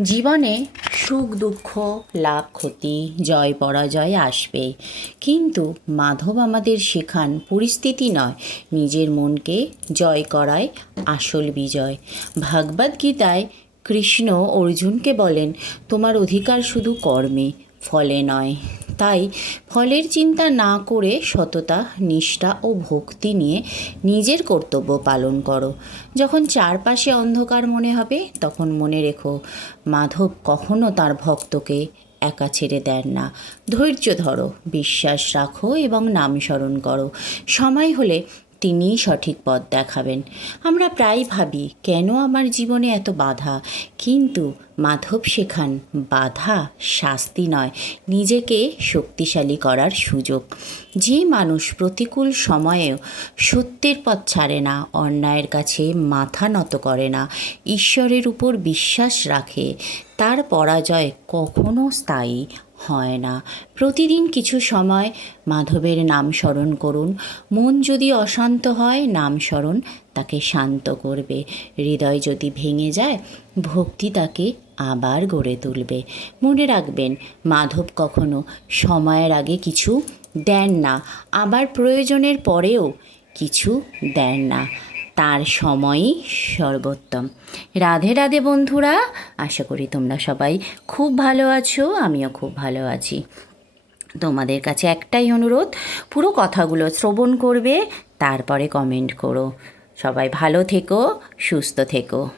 জীবনে সুখ দুঃখ লাভ ক্ষতি জয় পরাজয় আসবে, কিন্তু মাধব আমাদের শেখান পরিস্থিতি নয়, নিজের মনকে জয় করায় আসল বিজয়। ভাগবত গীতায় কৃষ্ণ অর্জুনকে বলেন, তোমার অধিকার শুধু কর্মে, ফলে নয়। তাই ফলের চিন্তা না করে সততা নিষ্ঠা ও ভক্তি নিয়ে নিজের কর্তব্য পালন করো। যখন চারপাশে অন্ধকার মনে হবে তখন মনে রেখো, মাধব কখনো তার ভক্তকে একা ছেড়ে দেন না। ধৈর্য ধরো, বিশ্বাস রাখো এবং নাম স্মরণ করো। সময় হলে তিনিই সঠিক পথ দেখাবেন। আমরা প্রায় ভাবি, কেন আমার জীবনে এত বাধা? কিন্তু মাধব শেখান, বাধা শাস্তি নয়, নিজেকে শক্তিশালী করার সুযোগ। যে মানুষ প্রতিকূল সময়েও সত্যের পথ ছাড়ে না, অন্যায়ের কাছে মাথা নত করে না, ঈশ্বরের উপর বিশ্বাস রাখে, তার পরাজয় কখনো স্থায়ী হয় না। প্রতিদিন কিছু সময় মাধবের নাম স্মরণ করুন। মন যদি অশান্ত হয়, নাম স্মরণ তাকে শান্ত করবে। হৃদয় যদি ভেঙে যায়, ভক্তি তাকে আবার গড়ে তুলবে। মনে রাখবেন, মাধব কখনো সময়ের আগে কিছু দেন না, আবার প্রয়োজনের পরেও কিছু দেন না। তার সময়ই সর্বোত্তম। রাধে রাধে বন্ধুরা, আশা করি তোমরা সবাই খুব ভালো আছো, আমিও খুব ভালো আছি। তোমাদের কাছে একটাই অনুরোধ, পুরো কথাগুলো শ্রবণ করবে, তারপরে কমেন্ট করো। সবাই ভালো থেকো, সুস্থ থেকো।